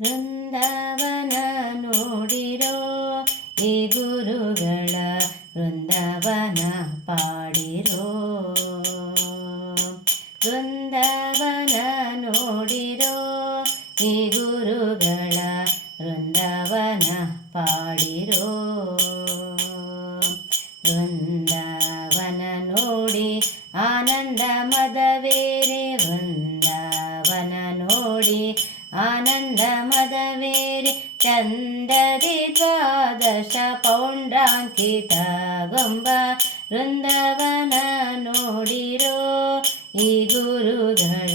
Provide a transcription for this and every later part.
ವೃಂದಾವನ ನೋಡಿರೋ ಈ ಗುರುಗಳ ವೃಂದಾವನ ಪಾಡಿರೋ. ವೃಂದಾವನ ನೋಡಿರೋ ಈ ಗುರುಗಳ ವೃಂದಾವನ ಪಾಡಿರೋ. ವೃಂದಾವನ ನೋಡಿ ಆನಂದ ಮದವೇರೆ ಆನಂದ ಮದವೇರಿ ಚಂದದಿ ದ್ವಾದಶ ಪೌಂಡ್ರಾಂಕಿತ ಗೊಂಬ ವೃಂದಾವನ ನೋಡಿರೋ ಈ ಗುರುಗಳ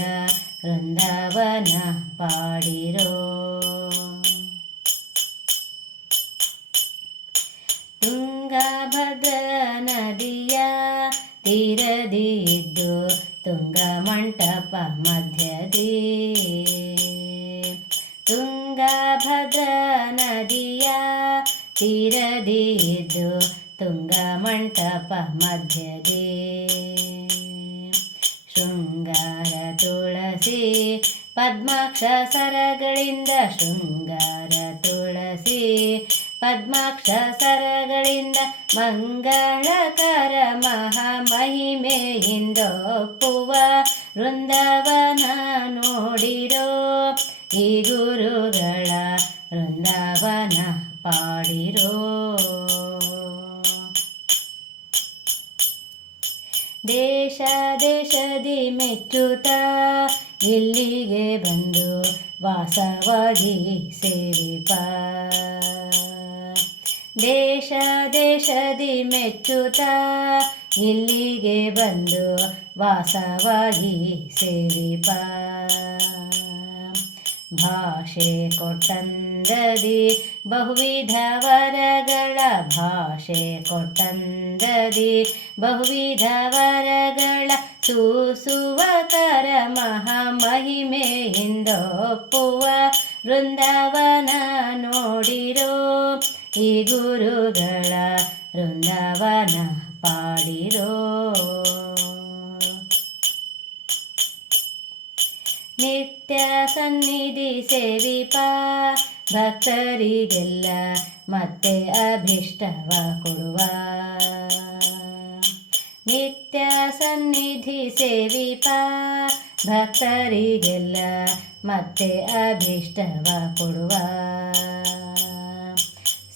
ವೃಂದಾವನ ಪಾಡಿರೋ. ತುಂಗಭದ್ರ ನದಿಯ ತೀರದಿ ಇದ್ದು ತುಂಗ ಮಂಟಪ ಮಧ್ಯದಿ ತುಂಗಭದ್ರ ನದಿಯ ತೀರದಿದ್ದು ತುಂಗ ಮಂಟಪ ಮಧ್ಯದಿ. ಶೃಂಗಾರ ತುಳಸಿ ಪದ್ಮಾಕ್ಷ ಸರಗಳಿಂದ ಶೃಂಗಾರ ತುಳಸಿ ಪದ್ಮಾಕ್ಷ ಸರಗಳಿಂದ ಮಂಗಳಕರ ಮಹಾಮಹಿಮೆಯಿಂದ ಒಪ್ಪುವ ವೃಂದಾವನ ನೋಡಿರೋ ಈ ಗುರುಗಳ ದೇಶ ದೇಶದಿ ಮೆಚ್ಚುತ ಇಲ್ಲಿಗೆ ಬಂದು ವಾಸವಾಗಿ ಸೇರಿಪ ದೇಶ ದೇಶದಿ ಮೆಚ್ಚುತ ಇಲ್ಲಿಗೆ ಬಂದು ವಾಸವಾಗಿ ಸೇವಿಪ ಭಾಷೆ ಕೊಟ್ಟಂದದಿ ಬಹುವಿಧ ವರಗಳ ಭಾಷೆ ಕೊಟ್ಟಂದದಿ ಬಹುವಿಧ ವರಗಳ ಸೂಸುವಕರ ಮಹಾಮಹಿಮೆಯಿಂದ ಒಪ್ಪುವ ವೃಂದಾವನ ನೋಡಿರೋ ಈ ಗುರುಗಳ ವೃಂದಾವನ ಪಾಡಿರೋ ನಿತ್ಯ ಸನ್ನಿಧಿ ಸೇವಿಪ. ಭಕ್ತರಿಗೆಲ್ಲ ಮತ್ತೆ ಅಭಿಷ್ಟವ ಕೊಡುವ. ನಿತ್ಯ ಸನ್ನಿಧಿ ಸೇವಿಪ. ಭಕ್ತರಿಗೆಲ್ಲ ಮತ್ತೆ ಅಭಿಷ್ಟವ ಕೊಡುವ.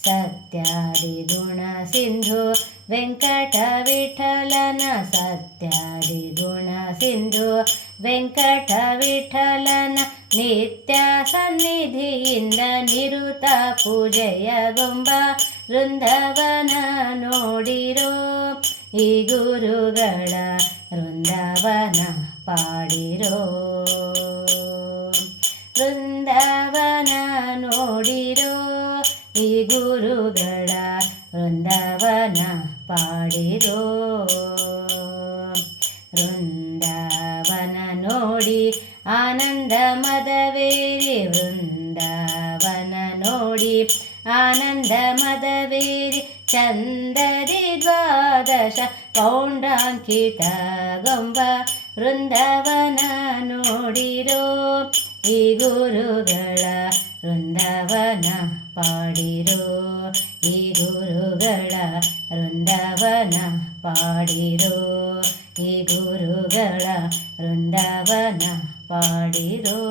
ಸತ್ಯಾದಿ ಗುಣ ಸಿಂಧು ವೆಂಕಟ ವಿಠಲನ ಸತ್ಯಾದಿ ಗುಣ ಸಿಂಧು ವೆಂಕಟ ವಿಠಲನ ನಿತ್ಯ ಸನ್ನಿಧಿಯಿಂದ ನಿರುತ ಪೂಜೆಯ ಗೊಂಬ ವೃಂದಾವನ ನೋಡಿರೋ. ಈ ಗುರುಗಳ ವೃಂದಾವನ ಪಾಡಿರೋ. ವೃಂದಾವನ ನೋಡಿರೋ. ಈ ಗುರುಗಳ ವೃಂದಾವನ ಪಾಡಿರೋ. ವೃಂದಾವನ ನೋಡಿ ಆನಂದ ಮದವೇರಿ ವೃಂದಾವನ ನೋಡಿ ಆನಂದ ಮದವೇರಿ ಚಂದದಿ ದ್ವಾದಶ ಪೌಂಡಾಂಕಿತ ಗೊಂಬ ವೃಂದಾವನ ನೋಡಿರೋ ಈ ಗುರುಗಳ ವೃಂದಾವನ ಪಾಡಿರೋ ಈ ಗುರುಗಳ ವೃಂದಾವನ ಪಾಡಿರೋ ಈ ಗುರುಗಳ ವೃಂದಾವನ ಪಾಡಿರೋ.